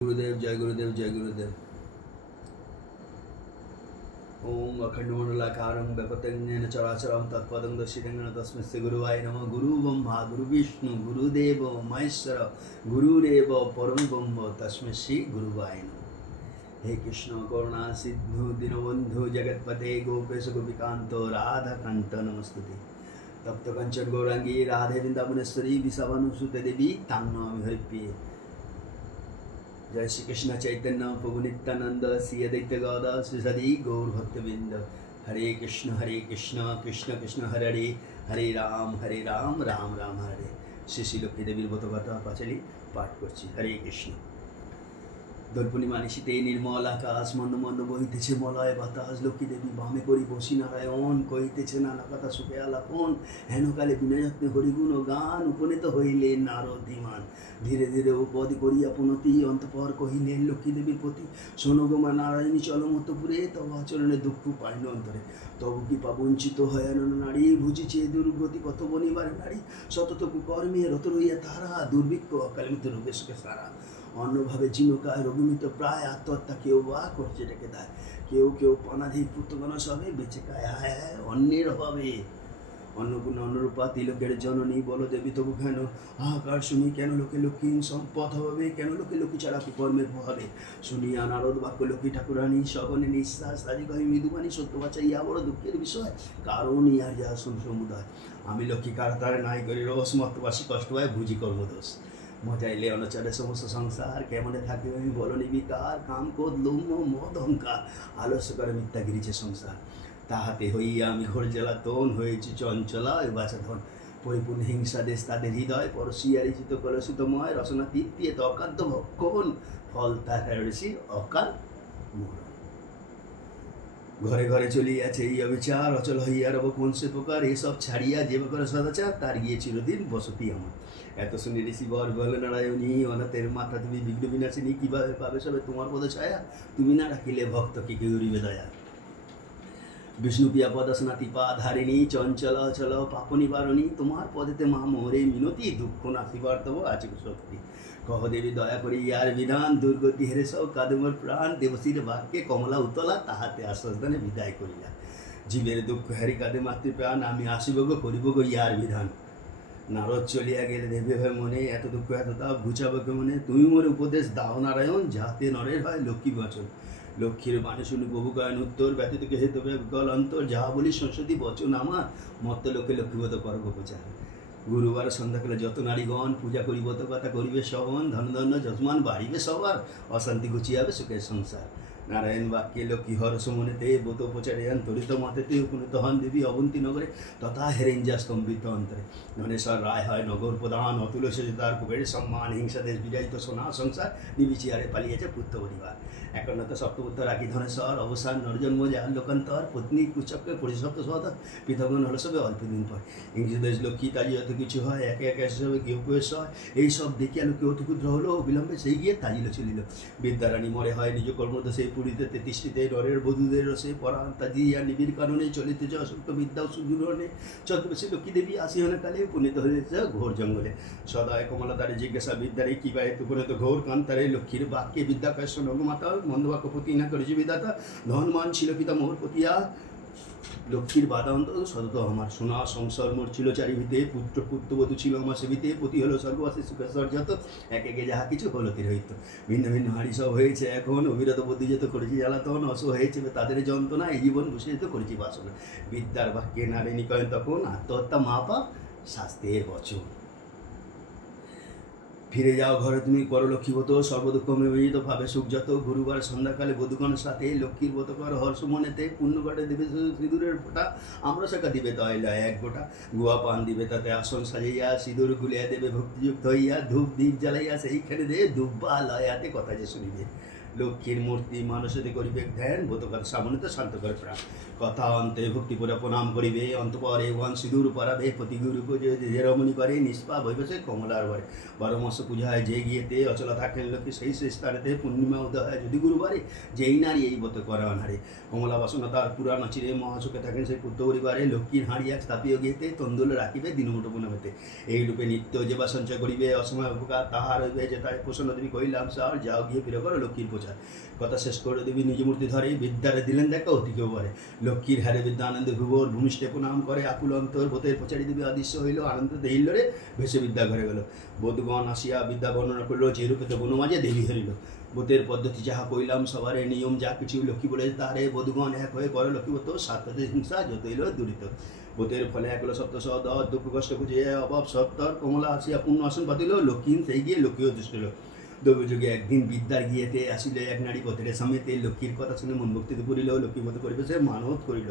गुरुदेव जय गुरुदेव जय गुरुदेव। ओम अखंडमंडलाकारं व्यापतेन चराचरं तत्पदं दर्शितं तस्मै श्री गुरुवाय नमः। गुरु ब्रह्मा गुरु विष्णु गुरुदेव महेश्वर गुरुरेव परम ब्रह्म तस्मै श्री गुरुवाय नमः। हे कृष्ण करुणा सिंधु दीनबंधु जगतपते गोपेश गोपिकांत राधाकांत नमस्तुते। तप्त कंचन गौरांगी राधे वृंदावनेश्वरी विशाखानुसुते देवी तां नमामि हरिप्रिये। जय श्री कृष्ण चैतन्य प्रभु नित्यानंद श्री अद्वैत गदाधर श्री गौर भक्तवृंद। हरे कृष्ण कृष्ण कृष्ण हरे हरे, हरे राम राम राम हरे। श्री श्री लक्ष्मी देवीर ब्रतकथा पाঁচালী पाठ करছি। हरे कृष्ण। দোল পূর্ণিমা নিশীতে নির্মল আকাশ মন্দ মন্দ বহিতেছে মলয় বাতাস। লক্ষ্মী দেবী বামে করি বসি নারায়ণ কহিতেছে নানা কথা সুখে আলাপন। হেনকালে বিনা যত্নে হরিগুণ গান উপনীত হইলেন নারদিমান। ধীরে ধীরে উপদি করিয়া পুনতি অন্তঃপর কহিলেন লক্ষ্মী দেবীর প্রতি, শোনো গো মা নারায়ণী চলমতপুরে তব আচরণে দুঃখ পাইন অন্তরে। তবু কৃপা বঞ্চিত হয় নারী বুঝিছে দুর্গতি কত বনিবার নারী। শতত কুকর্মে রত রইয়া তারা দুর্ভিক্ষ অকালে মৃত্যু রোগে সুখে সারা। অন্যভাবে জীর্ণকায় রোগমিত প্রায় আত্মহত্যা কেউ বা করছে ডেকে দেয়, কেউ পানাধিক পুত্রগণ সবে বেঁচে খায় হায় হায় অন্যের অভাবে। অন্নপূর্ণা অনুরূপা তিলকের জননী বলো দেবী তবু কেন হাহাকার শুনি, কেন লোকে লক্ষ্মী সম্পদ হবে, কেন লোকে লক্ষ্মী ছাড়া কুকর্মের প্রভাবে। শুনিয়া নারদ বাক্য লক্ষ্মী ঠাকুরানী সগনে নিঃশ্বাস তাজি কহি মৃদুবাণী সত্য বাচ্চা ইয়া বড় দুঃখের বিষয়, কারণ ইহার যা সমুদায়। আমি লক্ষ্মী কারতার নাই করি রস মতবাসী কষ্ট হয় বুঝি কর্মদোষ। মজাইলে অনচারে সমস্ত সংসার কেমনে থাকে আমি বলনি বিকার। কাম ক্রোধ লোভ মদ অহংকার আলস্য করে মিথ্যা গিরিছে সংসার। তাহাতে হইয়া আমি ঘোর জ্বালাতন হয়েছি চঞ্চলা ওই বাছাধন। পরিপূর্ণ হিংসা দেশ তাদের হৃদয় পরশিয়ারি চিত কলসিতময় রসনা তৃপ্তিয়ে তো অকান্ত ভক্ষণ ফল তার হেরেছি অকাল মরণ। ঘরে ঘরে চলিয়াছে এই অবিচার অচল হইয়া রব কোন সে প্রকার। এসব ছাড়িয়া যে করে সদাচার তার গিয়ে চিরদিন বসতি আমার। এত শুনি ঋষি বর বলে নারায়ণী অনাথের মাথা তুমি বিঘ্ন বিনাশিনী, কিভাবে পাবে সবে তোমার পদ ছায়া। তুমি না রাখিলে ভক্ত কি কেউ করিবে দয়া। বিষ্ণুপ্রিয়া পদস্নাতি পা ধারিণী চঞ্চল অচল পাপ নিবারণী। তোমার পদেতে মা মোরে মিনতি দুঃখ নাশিবার তব আছে শক্তি। কহ দেবী দয়া করি ইয়ার বিধান দুর্গতি হেরে সব কাদুমর প্রাণ। দেবশীর বাক্যে কমলা উতলা তাহাতে আশ্বাসদানে বিদায় করিলা। জীবের দুঃখ হারি কাঁদে মাতৃপ্রাণ, আমি আসিব গো করিব গো ইয়ার বিধান। নারদ চলিয়া গেলে দেবে হয় মনে এত দুঃখ এত তাপ ঘুচাবে মনে। তুমি মোরে উপদেশ দাও নারায়ণ যাতে নরের হয় লক্ষ্মী বচন। লক্ষ্মীর বাণী শুনি প্রভু গায়ন উত্তর ব্যতীত কে হেতু বিকল অন্তর। যাহা বলি সংসদী বচন আমার মত্ত লোকে লক্ষ্মীবত করব প্রচার। গুরুবার সন্ধ্যাকালে যত নারীগণ পূজা করিব তো কথা করিবে শ্রবণ। ধনধন্য যজমান বাড়িবে সবার অশান্তি ঘুচিয়াবে সুখের সংসার। নারায়ণ বাক্যে লক্ষ্মী হর্ষ মনেতে ব্রত প্রচারিয়ান তরিত মতেতে উপনীত হন দেবী অবন্তী নগরে তথা হেরেঞ্জা স্তম্ভিত অন্তরে। ধনেশ্বর রায় হয় নগর প্রধান অতুল তার কুবের সম্মান। হিংসা দেশ বিজয়িত সোনা সংসার নিবিচিয়ারে পালিয়েছে পুত্র পরিবার। একান্নত সপ্তপুত্র রাখি ধনেশ্বর অবসান নরজন্ম যার লোকান্তর। পত্নী কুচক্রে পরিসপ্ত সহতর পৃথকগণ হল সবে অল্প দিন পর। হিংসা দেশ লক্ষ্মী তাজি হয়তো কিছু হয় একে একে সবে গৃহপ্রবেশ হয়। এইসব দেখিয়া লোকে অতিক্ষুদ্র হলো বিলম্বে সেই গিয়ে তাজিল চলিল। বিদ্যারানী মরে হয় নিজ কর্মদোষে পুরীতে তেত্রিশটিতে নরের বধূদের রসে পরাণ তাজিয়া নিবিড় কারণে চলিতেছে অসুক্ত বিদ্যা সুদূরণে। ছদ্মবেশী লক্ষ্মী দেবী আসিহনকালে উপনীত হয়েছে ঘোর জঙ্গলে। সদয় কমলতারে জিজ্ঞাসা বিদ্যারে কি বা হেতু উপনীত ঘোর কান্তারে। লক্ষ্মীর বাক্যে বিদ্যাকাশ্য নগমাতা মন্দবাক্য প্রতি না করেছে বিধাতা। ধনমান ছিল পিতা মোহর পতিয়া লক্ষ্মীর বাদান্ত সতত আমার। সোনা সংসার মোর ছিল চারিভিতে পুত্রবধূ ছিল আমার সেবিতে। পতি হলো স্বর্গবাসী সুখেশ্বর যত এক একে যাহা কিছু হলো তিরোহিত। ভিন্ন ভিন্ন হাড়ি সব হয়েছে এখন অবিরত বুদ্ধি যেত করেছি জ্বালাতন। অস হয়েছে তাদের যন্ত্রণা এই জীবন বসে যেত করেছি বাসনা। বিদ্যার বাক্যে নারিণী কয়েন তখন আত্মহত্যা মা পাপ শাস্তির বচন। ফিরে যাও ঘরে তুমি করো লক্ষ্মীবত সর্বদুঃখ বিবেচিত ভাবে সুখ যত। গুরুবার সন্ধ্যাকালে বধূগণের সাথে লক্ষ্মীর ব্রত কর হর্ষ মনেতে। পুণ্য ঘটে দেবে সিঁদুরের ফোঁটা আমরা শাখা দিবে তয়লায় এক গোটা। গুয়া পান দিবে তাতে আসন সাজাইয়া সিঁদুর গুলিয়া দেবে ভক্তিযুক্ত হইয়া। ধূপ দ্বীপ জ্বালাইয়া সেইখানে দে দুব্বা লয়াতে কথা যে শুনিবে। লক্ষ্মীর মূর্তি মানসতে করিবে ধ্যান বোধ কথা সামনে তো শান্ত করে প্রাণ কথা অন্তে ভক্তিপুরা প্রণাম করিবে অন্তপরে ওয়ান সিঁদুর পরাবে প্রতিগুরু পুজো যে রমণী করে নিষ্পাপ হইবে কমলার বারে 12 মাস পূজা হয় যে গিয়েতে অচলা থাকেন লক্ষ্মী সেই সেই স্থানেতে পূর্ণিমা উদয় হয় যদি গুরুবারে যেই নারী এই বত করা নারী কমলা বাসনা তার পুরাণ চিরে মহাচকে থাকেন সেই পুত্র পরিবারে লক্ষ্মীর হাঁড়িয়া স্থাপীয় গিয়েতে তন্দুল রাখিবে দিনমুটো পুনমেতে এইরূপে নিত্য যে বা সঞ্চয় করিবে অসময় উপকার তাহার হইবে যে তাই প্রসন্ন দেবী কহিলাম স্যার যাও গিয়ে ফিরে করো লক্ষ্মীর প্রচার কথা শেষ করে দেবী নিজ মূর্তি ধরে বিদ্যারে দিলেন দেখা অতি কেউ বলে লক্ষ্মীর হারে বিদ্যা আনন্দে ভুবর ভূমিষ্ঠে প্রণাম করে আকুল অন্তর বোতের প্রচারী দেবী অদৃশ্য হইল আনন্দ দেহিলরে ভেসে বিদ্যা ঘরে গেল বোধগণ আসিয়া বিদ্যা বর্ণনা করল যে রূপেতে বনমাঝে দেবী হরিল বোতের পদ্ধতি যাহা কইলাম সবারে নিয়ম যা কিছু লক্ষ্মী বলে তাহারে বোধগণ এক হয়ে করে লক্ষ্মীবত সাতপথে হিংসা যত হইল দূরিত বোতের ফলে এক হলো সপ্ত সদ দুঃখ কষ্ট খুঁজে অভাব সত্তর কমলা আসিয়া পূর্ণ আসন পাতিল লক্ষ্মী সেই গিয়ে লক্ষ্মীও দৃষ্ট হল দৈবযোগে একদিন বিদ্যার গিয়েতে আসিলে এক নারী পথের সমেতে লক্ষ্মীর কথা শুনে মন ভক্তিতে পড়িল লক্ষ্মীমত করিবে সে মানত করিল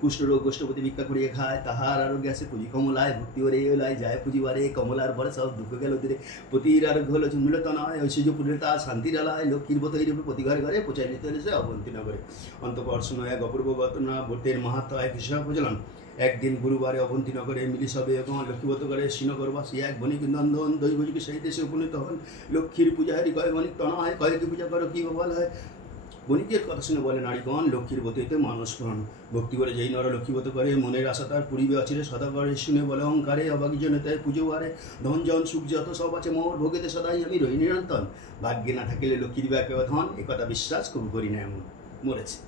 কুষ্ঠরোগ গোষ্ঠপতি ভিক্ষা করিয়ে খায় তাহার আরোগ্য আসে পুঁজি কমলায় ভক্তি ওরে এলায় যায় পুঁজিবারে কমলার পরে সব দুঃখ গেল দিলে পতির আরোগ্য হলো জন্মিল তনয় ঐশ্বর্যপুরের তা শান্তির আলায় লক্ষ্মীর মতো এইরূপে প্রতি ঘরে ঘরে পচাই নিতে হলে সে অবন্তী নগরে অন্তকর্ষণ এক অপূর্ব ঘটনা বোটের মাহাত্ম এক হিসাব প্রচলন একদিন গুরুবারে অবন্তী নগরে মিলিস হবে এবং লক্ষ্মীবত করে শ্রীনগরবাসী এক বণিক নন্দন দৈবযোগে সেই দেশে উপনীত হন লক্ষ্মীর পূজাহারি কয় বণিক তনয় কয় কি পূজা করো কী বলা হয় বণিকের কথা শুনে বলে নারীগণ লক্ষ্মীর বতিতে মানুষ প্রাণ ভক্তি করে যেই নর লক্ষ্মীবত করে মনের আশা তার পুরিবে অচিরে সদা করে শুনে বলে অহংকারে অবাগী জনতায় পুজো আরে ধন জন সুখ যত সব আছে মোর ভোগেতে সদাই আমি রই নিরন্তন ভাগ্যে না থাকিলে লক্ষ্মী দিবা কেউ ধন একথা বিশ্বাস খুব করি না এমন মরেছে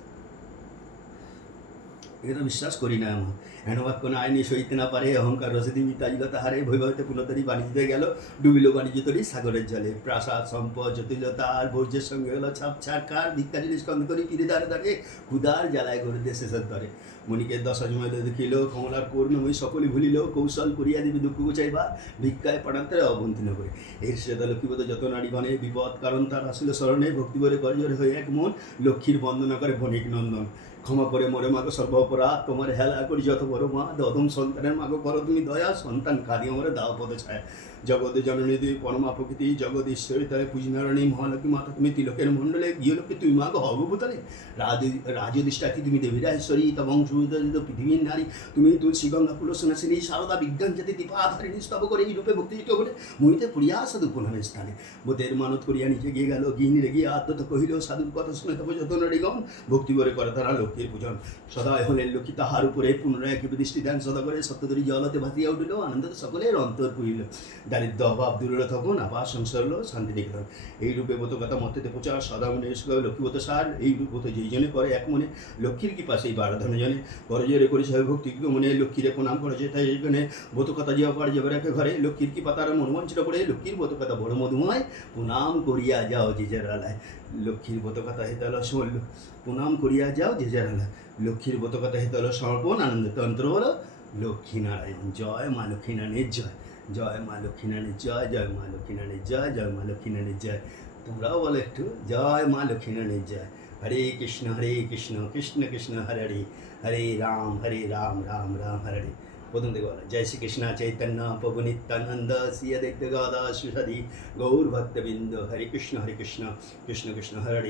এটা বিশ্বাস করি না এমন হেনবাক্য না আইনি সইতে না পারে অহংকার রসিদিবি তাজিলতা হারে ভৈভবতে পুনতরি বাণিজ্যতে গেল ডুবিল বাণিজ্য তরি সাগরের জলে প্রাসাদ সম্পদ জটিলতা আর ভোর্যের সঙ্গে হলো ছাপছাড়কার ভিক্ষা জিনিস কন্দ করি পিড়ে দাঁড়ে দাঁড়িয়ে ক্ষুদার জ্বালায় গড়ে দেশে ধরে মণিকের দশা জমে দেখিল কমলার পূর্ণময়ী সকলে ভুলিল কৌশল করিয়া দিবি দুঃখ গুছাইবা ভিক্ষায় পড়ান্তরে অবন্তীন করে এর সেটা লক্ষ্মীপদ যত নারীগণে বিপদ কারণ তার আসিল স্মরণে ভক্তিবরে করজোরে হয়ে এক মন লক্ষ্মীর বন্দনা করে বণিক নন্দন ক্ষমা করে মরে মাগো সর্ব অপরাধ তোমার হেলা করি যত বড় মা দদম সন্তানের মাগো করো তুমি দয়া সন্তান কাঁদি আমার দাও পদ ছায় জগতে জননী দেবী পরমা প্রকৃতি জগৎ ঈশ্বরী তাই পুজিনারায়ণী মহালক্ষ্মী মাতা তুমি তিলকের মণ্ডলে গৃহলক্ষ্মী তুমি মাগো হবভূতলে রাজধিষ্ঠাত্রী তুমি দেবীরাশ্বরী তবং সুবিদিত পৃথিবীর নারী তুমি তুলসী গঙ্গা কুলসনাশিনী সারদা বিজ্ঞান জাতি দীপাধারিণী স্তব করে এই রূপে ভক্তিযুক্ত বলে মুহিতে পুরিয়া সাধু পুনমের স্থানে বোধের মানত করিয়া নিচে গিয়ে গেল গৃহিণীরে গিয়ে আত্মত কহিল সাধুর কথা শুনে তবে যত নারীগণ ভক্তি করে করে তারা লক্ষ্মীর পূজন সদায় হলেন লক্ষ্মী তাহার উপরে পুনরায় একই দৃষ্টি দেন সদা করে সত্যদরী জলতে ভাসিয়া উঠিল আনন্দ সকলের অন্তর পুরিল দারিদ্র অভাব দূর হলো তখন আবার সংসার হলো শান্তি নিকেতন এই রূপে বোধকথা মধ্যে প্রচার সদা মনে লক্ষ্মীবত সার এই রূপত যেই জনে করে এক মনে লক্ষ্মীর কৃপা সেই বারোধন জনে করজোরে করি সবাই ভক্তি মনে লক্ষ্মীরে প্রণাম করেছে তাই এইখানে বোধকথা যে অপার যে রেখে ঘরে লক্ষ্মীর কৃপা তারা মনোবাঞ্ছিত করে লক্ষ্মীর বোধকথা বড় মধুময় প্রণাম করিয়া যাও যে যারালায় লক্ষ্মীর বোধকথা হেতাল শোল প্রণাম করিয়া যাও যে যারালায় লক্ষ্মীর বোধকথা হেতাল সমর্পণ আনন্দ তন্ত্র হলো লক্ষ্মীনারায়ণ জয় মা লক্ষ্মীনারায়ণের জয় জয় মা লক্ষ্মীনারায়ণের জয় জয় মা লক্ষ্মীনারায়ণের জয় জয় মা লক্ষ্মীনারায়ণের জয় তোমরাও বলো একটু জয় মা লক্ষ্মীনারায়ণের জয় হরে কৃষ্ণ কৃষ্ণ কৃষ্ণ হরে হরে হরে রাম রাম রাম হরে হরে প্রথম থেকে বলা জয় শ্রীকৃষ্ণ চৈতন্য প্রভু নিত্যানন্দ শ্রী অদ্বৈত গদাধর শ্রীহরি গৌর ভক্তবৃন্দ হরে কৃষ্ণ কৃষ্ণ কৃষ্ণ হরে হরে